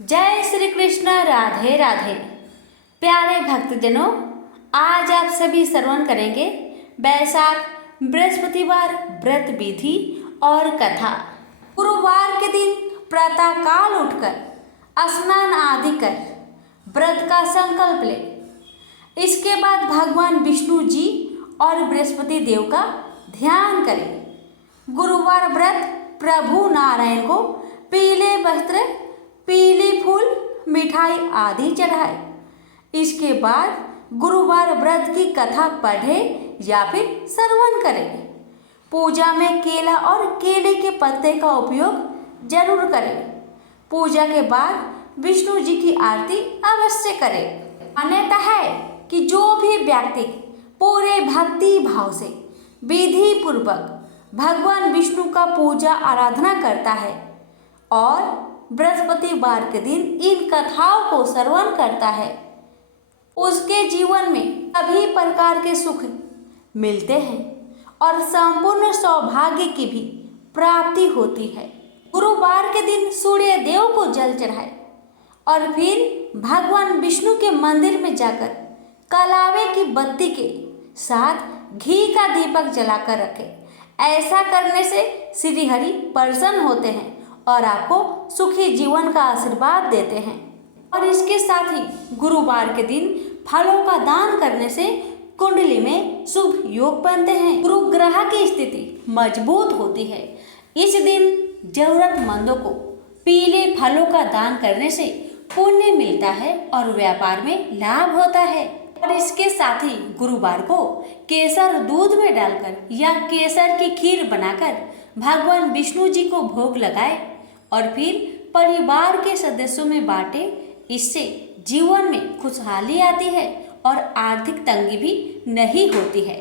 जय श्री कृष्ण। राधे राधे। प्यारे भक्तजनों, आज आप सभी श्रवण करेंगे बैसाख बृहस्पतिवार व्रत विधि और कथा। गुरुवार के दिन प्रातः काल उठकर स्नान आदि कर व्रत का संकल्प ले। इसके बाद भगवान विष्णु जी और बृहस्पति देव का ध्यान करें। गुरुवार व्रत प्रभु नारायण को पीले वस्त्र, पीली फूल, मिठाई आदि चढ़ाए। इसके बाद गुरुवार व्रत की कथा पढ़े या फिर श्रवण करें। पूजा में केला और केले के पत्ते का उपयोग जरूर करें। पूजा के बाद विष्णु जी की आरती अवश्य करें। मान्यता है कि जो भी व्यक्ति पूरे भक्ति भाव से विधि पूर्वक भगवान विष्णु का पूजा आराधना करता है और बृहस्पतिवार के दिन इन कथाओं को श्रवण करता है, उसके जीवन में सभी प्रकार के सुख मिलते हैं और संपूर्ण सौभाग्य की भी प्राप्ति होती है। गुरुवार के दिन सूर्य देव को जल चढ़ाए और फिर भगवान विष्णु के मंदिर में जाकर कलावे की बत्ती के साथ घी का दीपक जलाकर रखें। ऐसा करने से श्री हरि प्रसन्न होते हैं और आपको सुखी जीवन का आशीर्वाद देते हैं। और इसके साथ ही गुरुवार के दिन फलों का दान करने से कुंडली में शुभ योग बनते हैं। गुरु ग्रह की स्थिति मजबूत होती है। इस दिन जरूरतमंदों को पीले फलों का दान करने से पुण्य मिलता है और व्यापार में लाभ होता है। और इसके साथ ही गुरुवार को केसर दूध में डालकर या केसर की खीर बनाकर भगवान विष्णु जी को भोग लगाए और फिर परिवार के सदस्यों में बांटे। इससे जीवन में खुशहाली आती है और आर्थिक तंगी भी नहीं होती है।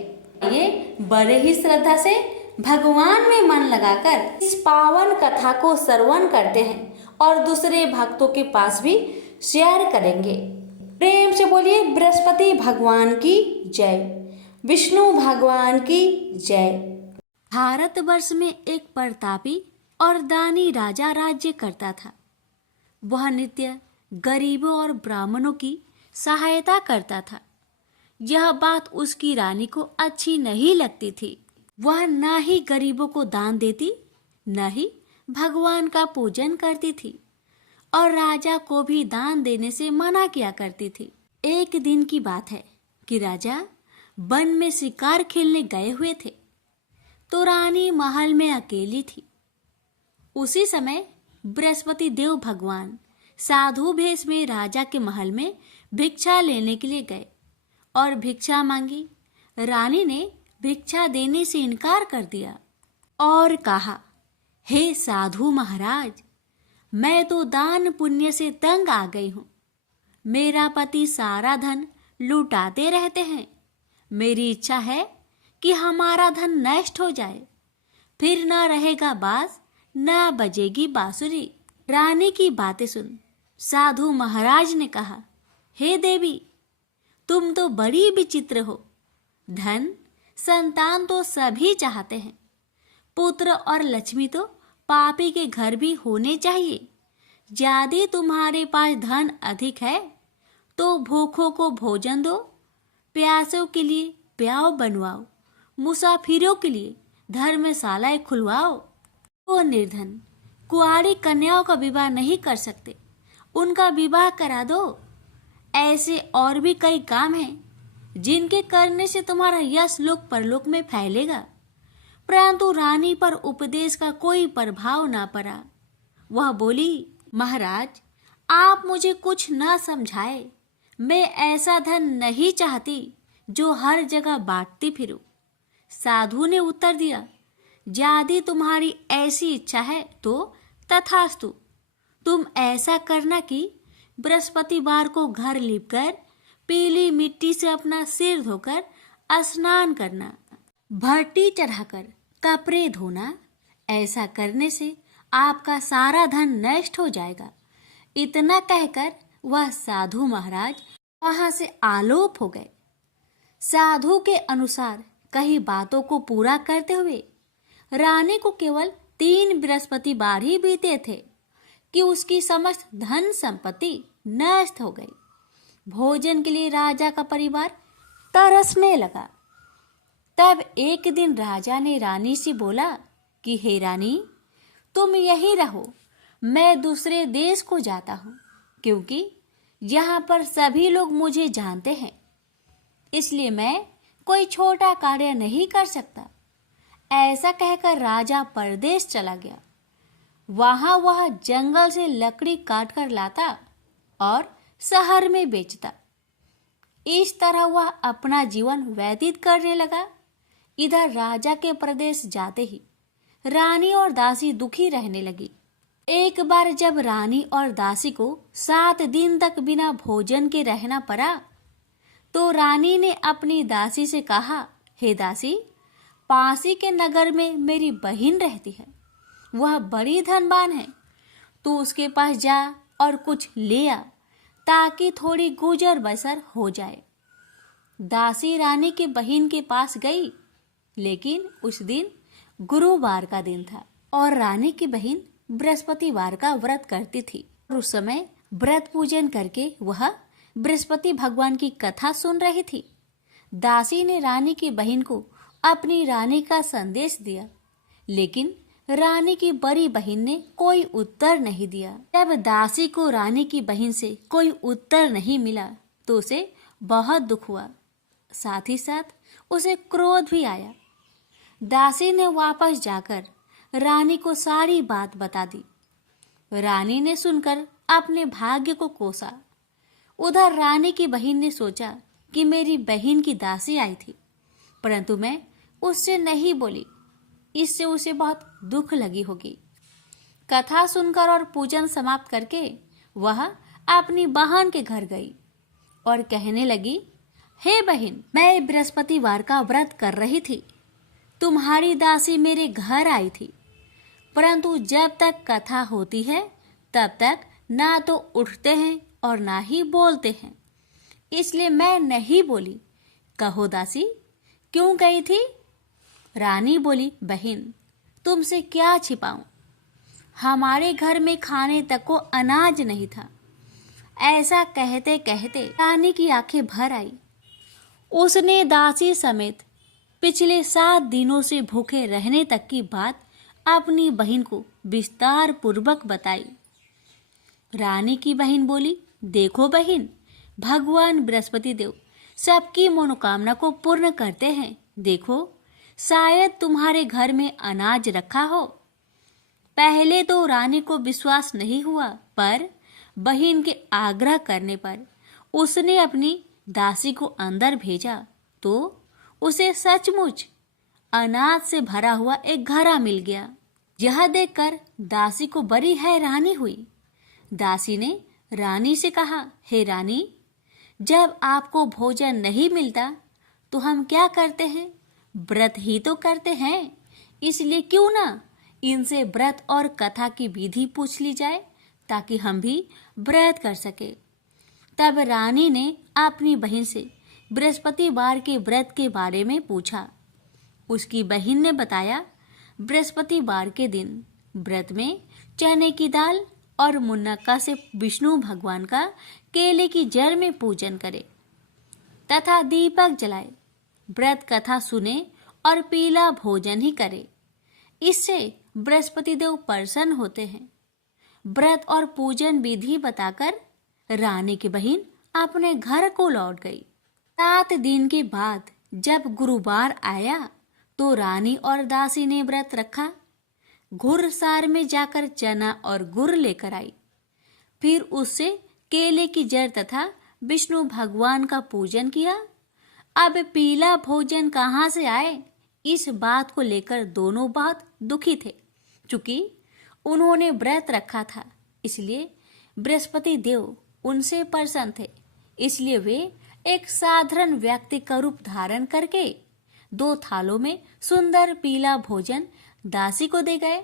ये बड़े ही श्रद्धा से भगवान में मन लगाकर इस पावन कथा को श्रवण करते हैं और दूसरे भक्तों के पास भी शेयर करेंगे। प्रेम से बोलिए बृहस्पति भगवान की जय, विष्णु भगवान की जय। भारतवर्ष में एक प्रतापी और दानी राजा राज्य करता था। वह नित्य गरीबों और ब्राह्मणों की सहायता करता था। यह बात उसकी रानी को अच्छी नहीं लगती थी। वह न ही गरीबों को दान देती, न ही भगवान का पूजन करती थी और राजा को भी दान देने से मना किया करती थी। एक दिन की बात है कि राजा वन में शिकार खेलने गए हुए थे तो रानी महल में अकेली थी। उसी समय बृहस्पति देव भगवान साधु भेष में राजा के महल में भिक्षा लेने के लिए गए और भिक्षा मांगी। रानी ने भिक्षा देने से इनकार कर दिया और कहा, हे साधु महाराज, मैं तो दान पुण्य से तंग आ गई हूँ। मेरा पति सारा धन लुटाते रहते हैं। मेरी इच्छा है कि हमारा धन नष्ट हो जाए, फिर न रहेगा बांस, न बजेगी बांसुरी। रानी की बातें सुन साधु महाराज ने कहा, हे देवी, तुम तो बड़ी विचित्र हो। धन संतान तो सभी चाहते हैं, पुत्र और लक्ष्मी तो पापी के घर भी होने चाहिए। यदि तुम्हारे पास धन अधिक है तो भूखों को भोजन दो, प्यासों के लिए प्याव बनवाओ, मुसाफिरों के लिए धर्मशालाएं खुलवाओ। वो निर्धन कुंवारी कन्याओं का विवाह नहीं कर सकते, उनका विवाह करा दो। ऐसे और भी कई काम हैं जिनके करने से तुम्हारा यश लोक परलोक में फैलेगा। परंतु रानी पर उपदेश का कोई प्रभाव ना पड़ा। वह बोली, महाराज, आप मुझे कुछ न समझाए। मैं ऐसा धन नहीं चाहती जो हर जगह बांटती फिरूं। साधु ने उत्तर दिया, यदि तुम्हारी ऐसी इच्छा है तो तथास्तु। तुम ऐसा करना कि बृहस्पतिवार को घर लीपकर पीली मिट्टी से अपना सिर धोकर स्नान करना, भट्टी चढ़ाकर कपड़े धोना। ऐसा करने से आपका सारा धन नष्ट हो जाएगा। इतना कहकर वह साधु महाराज वहां से आलोप हो गए। साधु के अनुसार कई बातों को पूरा करते हुए रानी को केवल 3 बृहस्पतिवार ही बीते थे कि उसकी समस्त धन संपत्ति नष्ट हो गई। भोजन के लिए राजा का परिवार तरसने लगा। तब एक दिन राजा ने रानी से बोला कि हे रानी, तुम यहीं रहो, मैं दूसरे देश को जाता हूँ, क्योंकि यहाँ पर सभी लोग मुझे जानते हैं, इसलिए मैं कोई छोटा कार्य नहीं कर सकता। ऐसा कहकर राजा परदेश चला गया। वहां वह जंगल से लकड़ी काट कर लाता और शहर में बेचता। इस तरह वह अपना जीवन व्यतीत करने लगा। इधर राजा के प्रदेश जाते ही रानी और दासी दुखी रहने लगी। एक बार जब रानी और दासी को 7 दिन तक बिना भोजन के रहना पड़ा, तो रानी ने अपनी दासी से कहा, हे दासी, पासी के नगर में मेरी बहन रहती है, वह बड़ी धनवान है, तू उसके पास जा और कुछ ले आ, ताकि थोड़ी गुजर बसर हो जाए। दासी रानी की बहन के पास गई, लेकिन उस दिन गुरुवार का दिन था और रानी की बहन बृहस्पतिवार का व्रत करती थी। उस समय व्रत पूजन करके वह बृहस्पति भगवान की कथा सुन रही थी। दासी ने रानी की बहन को अपनी रानी का संदेश दिया, लेकिन रानी की बड़ी बहन ने कोई उत्तर नहीं दिया। जब दासी को रानी की बहन से कोई उत्तर नहीं मिला तो उसे बहुत दुख हुआ, साथ ही साथ उसे क्रोध भी आया। दासी ने वापस जाकर रानी को सारी बात बता दी। रानी ने सुनकर अपने भाग्य को कोसा। उधर रानी की बहन ने सोचा कि मेरी बहन की दासी आई थी, परंतु मैं उससे नहीं बोली, इससे उसे बहुत दुख लगी होगी। कथा सुनकर और पूजन समाप्त करके वह अपनी बहन के घर गई और कहने लगी, हे बहन, मैं बृहस्पतिवार का व्रत कर रही थी, तुम्हारी दासी मेरे घर आई थी, परंतु जब तक कथा होती है तब तक ना तो उठते हैं और ना ही बोलते हैं, इसलिए मैं नहीं बोली। कहो दासी, क्यों गई थी? रानी बोली, बहन, तुमसे क्या छिपाऊं, हमारे घर में खाने तक को अनाज नहीं था। ऐसा कहते कहते रानी की आंखें भर आई। उसने दासी समेत पिछले 7 दिनों से भूखे रहने तक की बात अपनी बहन को विस्तार पूर्वक बताई। रानी की बहन बोली, देखो बहन, भगवान बृहस्पति देव सबकी मनोकामना को पूर्ण करते हैं। देखो, शायद तुम्हारे घर में अनाज रखा हो। पहले तो रानी को विश्वास नहीं हुआ, पर बहन के आग्रह करने पर उसने अपनी दासी को अंदर भेजा तो उसे सचमुच अनाज से भरा हुआ एक घड़ा मिल गया। यह देखकर दासी को बड़ी हैरानी हुई। दासी ने रानी से कहा, हे रानी, जब आपको भोजन नहीं मिलता तो हम क्या करते हैं? व्रत ही तो करते हैं, इसलिए क्यों ना इनसे व्रत और कथा की विधि पूछ ली जाए, ताकि हम भी व्रत कर सके। तब रानी ने अपनी बहन से बृहस्पतिवार के व्रत के बारे में पूछा। उसकी बहन ने बताया, बृहस्पतिवार के दिन व्रत में चने की दाल और मुनक्का से विष्णु भगवान का केले की जड़ में पूजन करे तथा दीपक जलाए, व्रत कथा सुने और पीला भोजन ही करे। इससे बृहस्पति देव प्रसन्न होते हैं। व्रत और पूजन विधि बताकर रानी की बहन अपने घर को लौट गई। 7 दिन के बाद जब गुरुवार आया तो रानी और दासी ने व्रत रखा। घुड़सार में जाकर चना और गुड़ लेकर आई। फिर उससे केले की जड़ तथा विष्णु भगवान का पूजन किया। अब पीला भोजन कहाँ से आए, इस बात को लेकर दोनों बहुत दुखी थे। चूंकि उन्होंने व्रत रखा था, इसलिए बृहस्पति देव उनसे प्रसन्न थे। इसलिए वे एक साधारण व्यक्ति का रूप धारण करके 2 थालों में सुंदर पीला भोजन दासी को दे गए।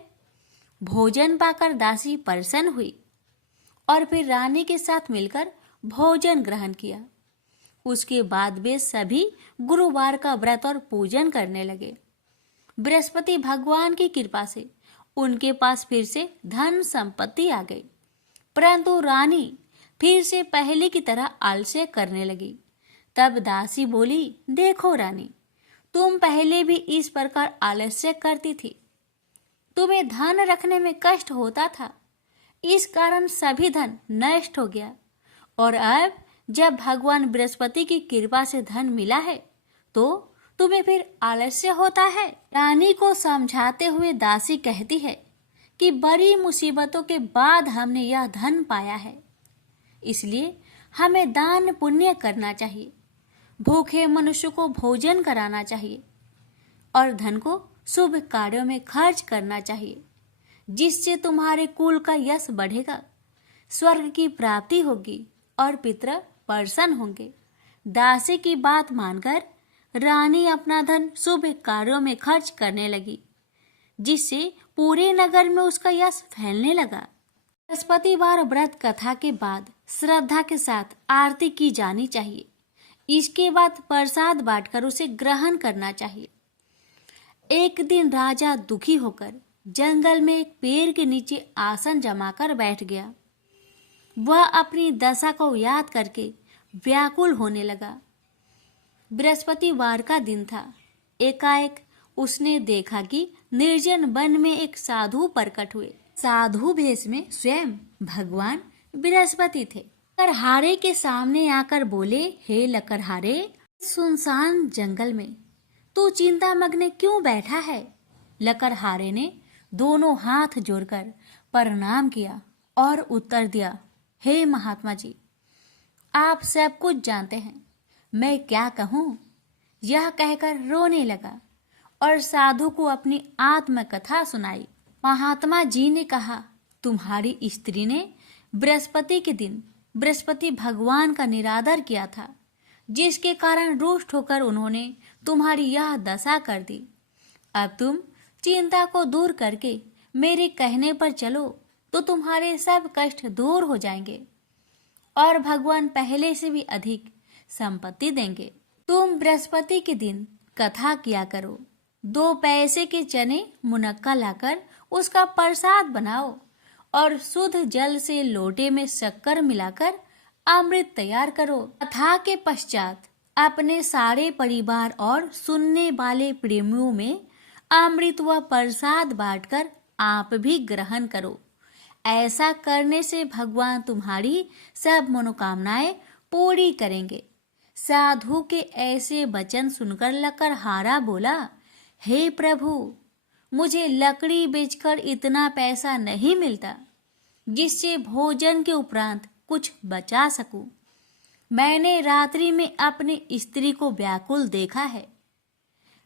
भोजन पाकर दासी प्रसन्न हुई और फिर रानी के साथ मिलकर भोजन ग्रहण किया। उसके बाद वे सभी गुरुवार का व्रत और पूजन करने लगे। बृहस्पति भगवान की कृपा से उनके पास फिर से धन संपत्ति आ गई। परंतु रानी फिर से पहले की तरह आलस्य करने लगी। तब दासी बोली, देखो रानी, तुम पहले भी इस प्रकार आलस्य करती थी। तुम्हें धन रखने में कष्ट होता था, इस कारण सभी धन नष्ट हो गया। और अब जब भगवान बृहस्पति की कृपा से धन मिला है तो तुम्हें फिर आलस्य होता है। रानी को समझाते हुए दासी कहती है कि बड़ी मुसीबतों के बाद हमने यह धन पाया है, इसलिए हमें दान पुण्य करना चाहिए, भूखे मनुष्य को भोजन कराना चाहिए और धन को शुभ कार्यों में खर्च करना चाहिए, जिससे तुम्हारे कुल का यश बढ़ेगा, स्वर्ग की प्राप्ति होगी और पितर प्रसन्न होंगे। दासी की बात मानकर रानी अपना धन शुभ कार्यों में खर्च करने लगी, जिससे पूरे नगर में उसका यश फैलने लगा। बृहस्पतिवार व्रत कथा के बाद श्रद्धा के साथ आरती की जानी चाहिए। इसके बाद प्रसाद बांटकर उसे ग्रहण करना चाहिए। एक दिन राजा दुखी होकर जंगल में एक पेड़ के नीचे आसन जमाकर बैठ गया। वह अपनी दशा को याद करके व्याकुल होने लगा। बृहस्पतिवार का दिन था। एकाएक उसने देखा कि निर्जन वन में एक साधु प्रकट हुए। साधु भेष में स्वयं भगवान बृहस्पति थे। लकड़हारे के सामने आकर बोले, हे लकड़हारे, सुनसान जंगल में तू चिंता मग्न क्यों बैठा है? लकड़हारे ने दोनों हाथ जोड़कर प्रणाम किया और उत्तर दिया, हे महात्मा जी, आप सब कुछ जानते हैं, मैं क्या कहूँ? यह कहकर रोने लगा और साधु को अपनी आत्मकथा सुनाई। महात्मा जी ने कहा, तुम्हारी स्त्री ने बृहस्पति के दिन बृहस्पति भगवान का निरादर किया था, जिसके कारण रुष्ट होकर उन्होंने तुम्हारी यह दशा कर दी। अब तुम चिंता को दूर करके मेरे कहने पर चलो तो तुम्हारे सब कष्ट दूर हो जाएंगे और भगवान पहले से भी अधिक संपत्ति देंगे। तुम बृहस्पति के दिन कथा किया करो। 2 पैसे के चने मुनक्का लाकर उसका प्रसाद बनाओ और शुद्ध जल से लोटे में शक्कर मिलाकर अमृत तैयार करो। कथा के पश्चात अपने सारे परिवार और सुनने वाले प्रेमियों में अमृत व प्रसाद बांटकर आप भी ग्रहण करो। ऐसा करने से भगवान तुम्हारी सब मनोकामनाएं पूरी करेंगे। साधु के ऐसे वचन सुनकर लकड़हारा बोला, हे प्रभु, मुझे लकड़ी बेचकर इतना पैसा नहीं मिलता जिससे भोजन के उपरांत कुछ बचा सकूं। मैंने रात्रि में अपनी स्त्री को व्याकुल देखा है।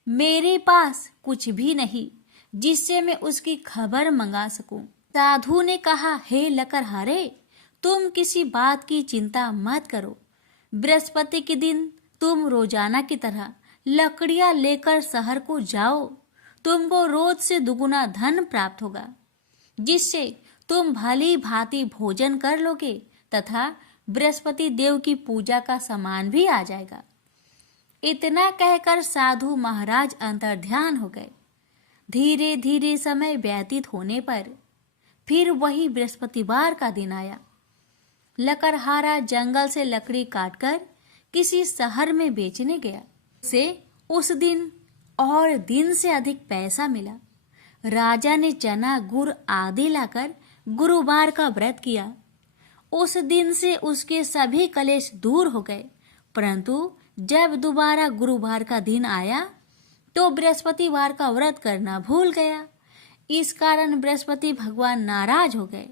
मेरे पास कुछ भी नहीं जिससे मैं उसकी खबर मंगा सकूं। साधु ने कहा, हे लकड़हारे, तुम किसी बात की चिंता मत करो। बृहस्पति के दिन तुम रोजाना की तरह लकड़ियां लेकर शहर को जाओ। तुमको रोज से दुगुना धन प्राप्त होगा, जिससे तुम भली भांति भोजन कर लोगे तथा बृहस्पति देव की पूजा का सामान भी आ जाएगा। इतना कहकर साधु महाराज अंतर्ध्यान हो गए। धीरे धीरे समय व्यतीत होने पर फिर वही बृहस्पतिवार का दिन आया। लकड़हारा जंगल से लकड़ी काटकर किसी शहर में बेचने गया। उसे उस दिन और दिन से अधिक पैसा मिला। राजा ने चना, गुड़ आदि लाकर गुरुवार का व्रत किया। उस दिन से उसके सभी कलेश दूर हो गए। परंतु जब दोबारा गुरुवार का दिन आया तो बृहस्पतिवार का व्रत करना भूल गया। इस कारण बृहस्पति भगवान नाराज हो गए।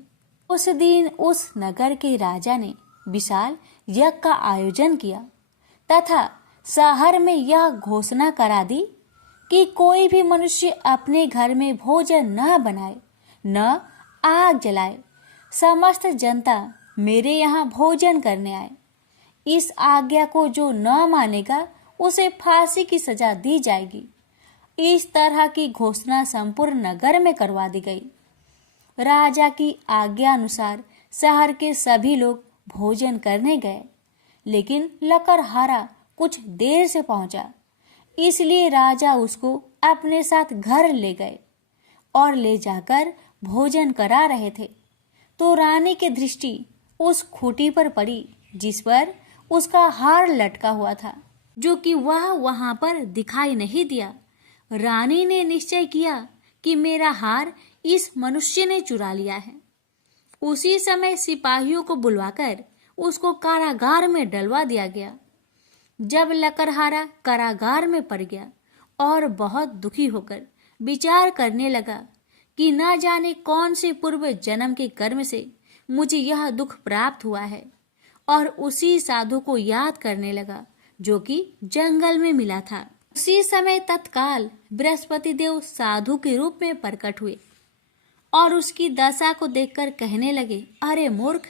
उस दिन उस नगर के राजा ने विशाल यज्ञ का आयोजन किया तथा शहर में यह घोषणा करा दी कि कोई भी मनुष्य अपने घर में भोजन न बनाए, न आग जलाए। समस्त जनता मेरे यहाँ भोजन करने आए। इस आज्ञा को जो न मानेगा उसे फांसी की सजा दी जाएगी। इस तरह की घोषणा संपूर्ण नगर में करवा दी गई। राजा की आज्ञा अनुसार शहर के सभी लोग भोजन करने गए, लेकिन लकड़हारा कुछ देर से पहुंचा, इसलिए राजा उसको अपने साथ घर ले गए और ले जाकर भोजन करा रहे थे। तो रानी की दृष्टि उस खूंटी पर पड़ी जिस पर उसका हार लटका हुआ था, जो कि वह वहां पर दिखाई नहीं दिया। रानी ने निश्चय किया कि मेरा हार इस मनुष्य ने चुरा लिया है। उसी समय सिपाहियों को बुलवाकर उसको कारागार में डलवा दिया गया। जब लकड़हारा कारागार में पड़ गया और बहुत दुखी होकर विचार करने लगा कि न जाने कौन से पूर्व जन्म के कर्म से मुझे यह दुख प्राप्त हुआ है, और उसी साधु को याद करने लगा जो कि जंगल में मिला था। उसी समय तत्काल बृहस्पति देव साधु के रूप में प्रकट हुए और उसकी दशा को देखकर कहने लगे, अरे मूर्ख,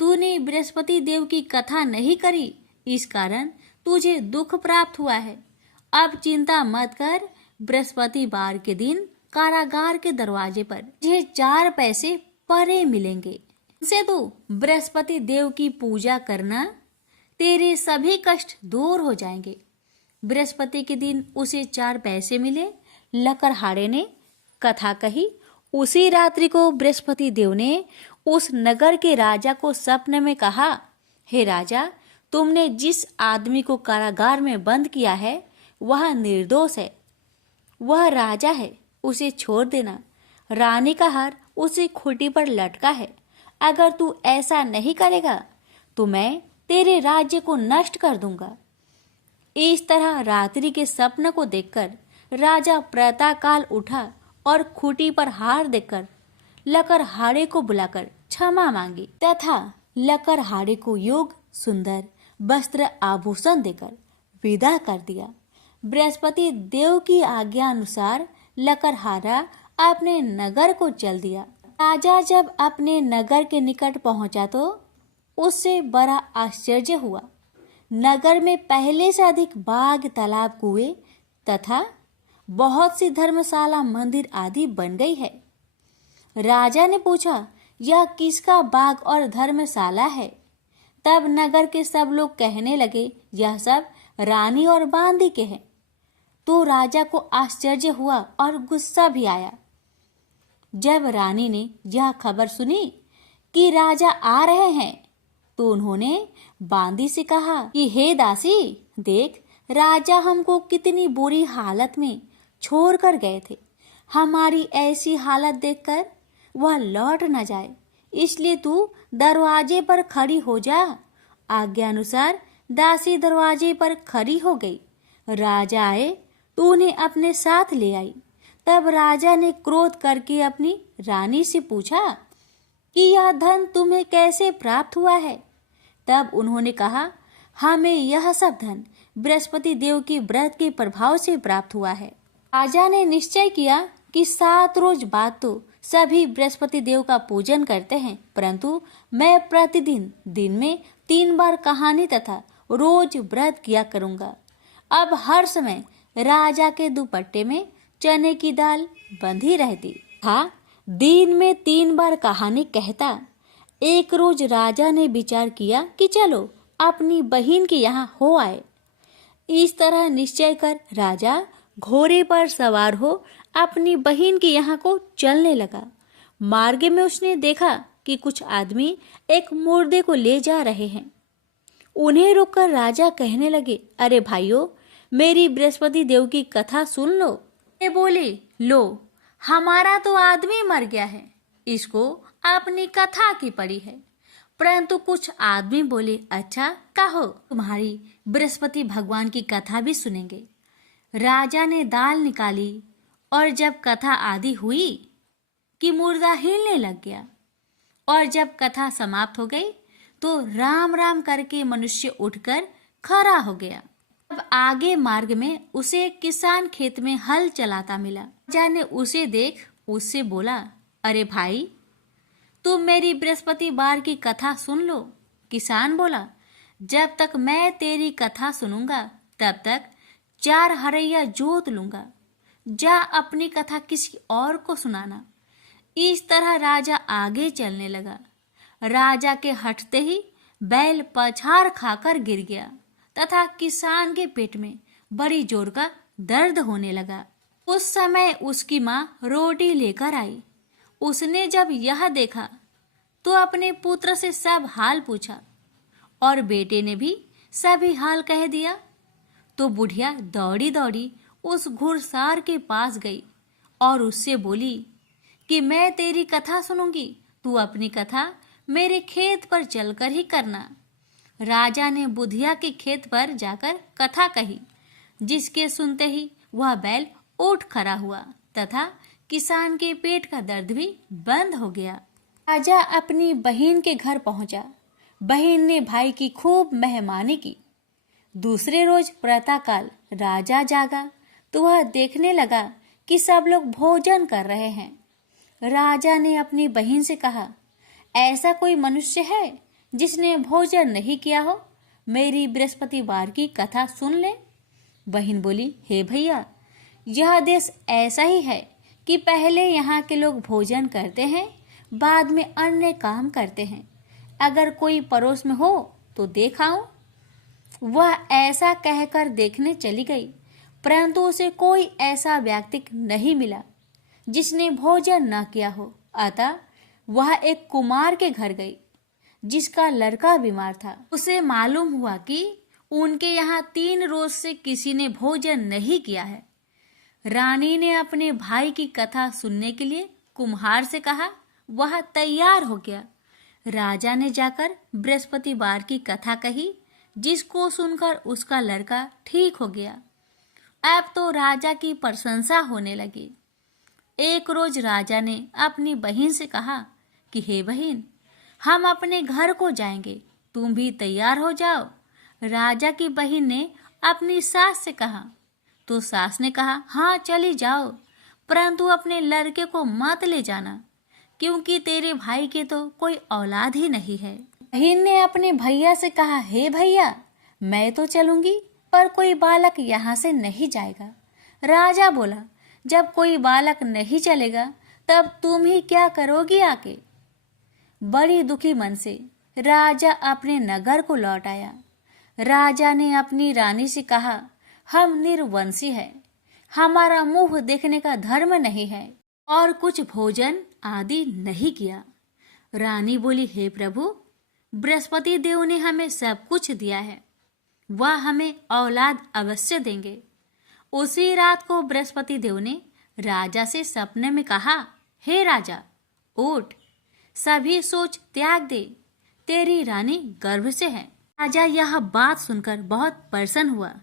तूने बृहस्पति देव की कथा नहीं करी, इस कारण तुझे दुख प्राप्त हुआ है। अब चिंता मत कर, बृहस्पतिवार के दिन कारागार के दरवाजे पर तुझे 4 पैसे परे मिलेंगे। से तू बृहस्पति देव की पूजा करना, तेरे सभी कष्ट दूर हो जाएंगे। बृहस्पति के दिन उसे 4 पैसे मिले। लकड़हारे ने कथा कही। उसी रात्रि को बृहस्पति देव ने उस नगर के राजा को सपने में कहा, हे राजा, तुमने जिस आदमी को कारागार में बंद किया है वह निर्दोष है, वह राजा है, उसे छोड़ देना। रानी का हार उसी खूंटी पर लटका है। अगर तू ऐसा नहीं करेगा तो मैं तेरे राज्य को नष्ट कर दूंगा। इस तरह रात्रि के सपने को देखकर राजा प्रातःकाल उठा और खूंटी पर हार देखकर लकड़हारे को बुलाकर क्षमा मांगी तथा लकड़हारे को योग सुंदर वस्त्र आभूषण देकर विदा कर दिया। बृहस्पति देव की आज्ञा अनुसार लकड़हारा अपने नगर को चल दिया। राजा जब अपने नगर के निकट पहुंचा तो उससे बड़ा आश्चर्य हुआ। नगर में पहले से अधिक बाग, तालाब, कुएं तथा बहुत सी धर्मशाला, मंदिर आदि बन गई है। राजा ने पूछा, यह किसका बाग और धर्मशाला है? तब नगर के सब लोग कहने लगे, यह सब रानी और बांदी के हैं। तो राजा को आश्चर्य हुआ और गुस्सा भी आया। जब रानी ने यह खबर सुनी कि राजा आ रहे हैं तो उन्होंने बांदी से कहा कि हे दासी, देख, राजा हमको कितनी बुरी हालत में छोड़कर गए थे। हमारी ऐसी हालत देखकर वह लौट न जाए, इसलिए तू दरवाजे पर खड़ी हो जा। आज्ञा अनुसार दासी दरवाजे पर खड़ी हो गई। राजा आए तो उन्हें अपने साथ ले आई। तब राजा ने क्रोध करके अपनी रानी से पूछा कि यह धन तुम्हें कैसे प्राप्त हुआ है? तब उन्होंने कहा, हमें यह सब धन बृहस्पति देव की व्रत के प्रभाव से प्राप्त हुआ है। राजा ने निश्चय किया कि 7 रोज बाद तो सभी बृहस्पति देव का पूजन करते हैं, परंतु मैं प्रतिदिन दिन में 3 बार कहानी तथा रोज व्रत किया करूंगा। अब हर समय राजा के दुपट्टे में चने की दाल बंधी रहती। हाँ, दिन में 3 बार कहानी कहता। एक रोज राजा ने विचार किया कि चलो अपनी बहन के यहाँ हो आए। इस तरह निश्चय कर राजा घोड़े पर सवार हो अपनी बहन के यहाँ को चलने लगा। मार्ग में उसने देखा कि कुछ आदमी एक मुर्दे को ले जा रहे हैं। उन्हें रोककर राजा कहने लगे, अरे भाइयों, मेरी बृहस्पति देव की कथा सुन लो। ये बोले, लो, हमारा तो आदमी मर गया है, इसको अपनी कथा की पड़ी है। परंतु कुछ आदमी बोले, अच्छा कहो, तुम्हारी बृहस्पति भगवान की कथा भी सुनेंगे। राजा ने दाल निकाली और जब कथा आदि हुई कि मुर्दा हिलने लग गया, और जब कथा समाप्त हो गई तो राम राम करके मनुष्य उठकर खड़ा हो गया। अब आगे मार्ग में उसे एक किसान खेत में हल चलाता मिला। राजा ने उसे देख उससे बोला, अरे भाई, तुम मेरी बृहस्पतिवार की कथा सुन लो। किसान बोला, जब तक मैं तेरी कथा सुनूंगा तब तक 4 हरैया जोत लूंगा। जा अपनी कथा किसी और को सुनाना। इस तरह राजा आगे चलने लगा। राजा के हटते ही बैल पछाड़ खाकर गिर गया तथा किसान के पेट में बड़ी जोर का दर्द होने लगा। उस समय उसकी माँ रोटी लेकर आई। उसने जब यह देखा तो अपने पुत्र से सब हाल पूछा और बेटे ने भी सभी हाल कह दिया। तो बुढ़िया दौड़ी दौड़ी उस घुड़सार के पास गई और उससे बोली कि मैं तेरी कथा सुनूंगी, तू अपनी कथा मेरे खेत पर चलकर ही करना। राजा ने बुधिया के खेत पर जाकर कथा कही, जिसके सुनते ही वह बैल उठ खड़ा हुआ तथा किसान के पेट का दर्द भी बंद हो गया। राजा अपनी बहन के घर पहुंचा। बहन ने भाई की खूब मेहमानी की। दूसरे रोज प्रातःकाल राजा जागा तो वह देखने लगा कि सब लोग भोजन कर रहे हैं। राजा ने अपनी बहन से कहा, ऐसा कोई मनुष्य है जिसने भोजन नहीं किया हो? मेरी बृहस्पतिवार की कथा सुन ले। बहन बोली, हे भैया, यह देश ऐसा ही है कि पहले यहाँ के लोग भोजन करते हैं, बाद में अन्य काम करते हैं। अगर कोई पड़ोस में हो तो देख आऊं। वह ऐसा कहकर देखने चली गई, परंतु उसे कोई ऐसा व्यक्ति नहीं मिला जिसने भोजन न किया हो। अतः वह एक कुमार के घर गई जिसका लड़का बीमार था। उसे मालूम हुआ कि उनके यहाँ 3 रोज से किसी ने भोजन नहीं किया है। रानी ने अपने भाई की कथा सुनने के लिए कुम्हार से कहा। वह तैयार हो गया। राजा ने जाकर बृहस्पतिवार की कथा कही, जिसको सुनकर उसका लड़का ठीक हो गया। अब तो राजा की प्रशंसा होने लगी। एक रोज राजा ने अपनी बहन से कहा कि हे बहन, हम अपने घर को जाएंगे, तुम भी तैयार हो जाओ। राजा की बहन ने अपनी सास से कहा तो सास ने कहा, हाँ चली जाओ, परंतु अपने लड़के को मत ले जाना, क्योंकि तेरे भाई के तो कोई औलाद ही नहीं है। बहन ने अपने भैया से कहा, हे भैया, मैं तो चलूंगी, पर कोई बालक यहाँ से नहीं जाएगा। राजा बोला, जब कोई बालक नहीं चलेगा तब तुम ही क्या करोगी आके? बड़ी दुखी मन से राजा अपने नगर को लौट आया। राजा ने अपनी रानी से कहा, हम निर्वंशी हैं, हमारा मुंह देखने का धर्म नहीं है और कुछ भोजन आदि नहीं किया। रानी बोली, हे प्रभु, बृहस्पति देव ने हमें सब कुछ दिया है, वह हमें औलाद अवश्य देंगे। उसी रात को बृहस्पति देव ने राजा से सपने में कहा, हे राजा, उठ, सभी सोच त्याग दे, तेरी रानी गर्भ से है। राजा यह बात सुनकर बहुत प्रसन्न हुआ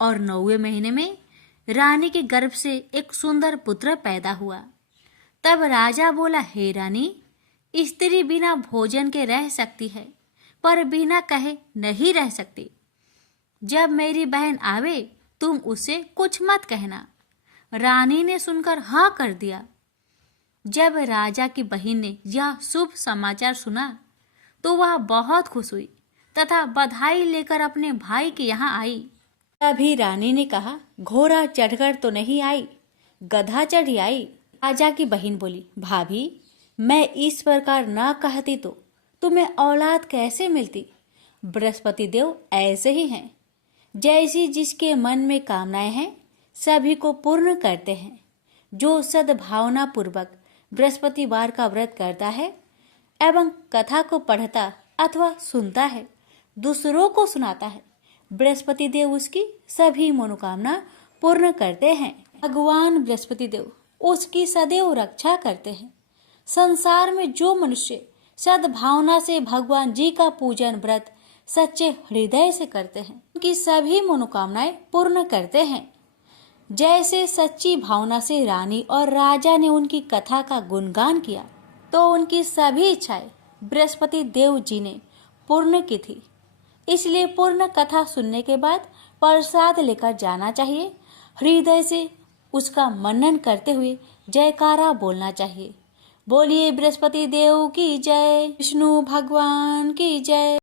और 9वें महीने में रानी के गर्भ से एक सुंदर पुत्र पैदा हुआ। तब राजा बोला, हे रानी, स्त्री बिना भोजन के रह सकती है, पर बिना कहे नहीं रह सकती। जब मेरी बहन आवे तुम उसे कुछ मत कहना। रानी ने सुनकर हाँ कर दिया। जब राजा की बहन ने यह शुभ समाचार सुना तो वह बहुत खुश हुई तथा बधाई लेकर अपने भाई के यहाँ आई। तभी रानी ने कहा, घोड़ा चढ़कर तो नहीं आई, गधा चढ़ी आई। राजा की बहन बोली, भाभी, मैं इस प्रकार न कहती तो तुम्हें औलाद कैसे मिलती? बृहस्पति देव ऐसे ही हैं, जैसी जिसके मन में कामनाएं हैं सभी को पूर्ण करते हैं। जो सद्भावना पूर्वक बृहस्पतिवार का व्रत करता है एवं कथा को पढ़ता अथवा सुनता है, दूसरों को सुनाता है, बृहस्पति देव उसकी सभी मनोकामना पूर्ण करते हैं। भगवान बृहस्पति देव उसकी सदैव रक्षा करते हैं। संसार में जो मनुष्य सद्भावना से भगवान जी का पूजन व्रत सच्चे हृदय से करते हैं, उनकी सभी मनोकामनाएं पूर्ण करते हैं। जैसे सच्ची भावना से रानी और राजा ने उनकी कथा का गुणगान किया तो उनकी सभी इच्छाएं बृहस्पति देव जी ने पूर्ण की थी। इसलिए पूर्ण कथा सुनने के बाद प्रसाद लेकर जाना चाहिए। हृदय से उसका मनन करते हुए जयकारा बोलना चाहिए। बोलिए बृहस्पति देव की जय, विष्णु भगवान की जय।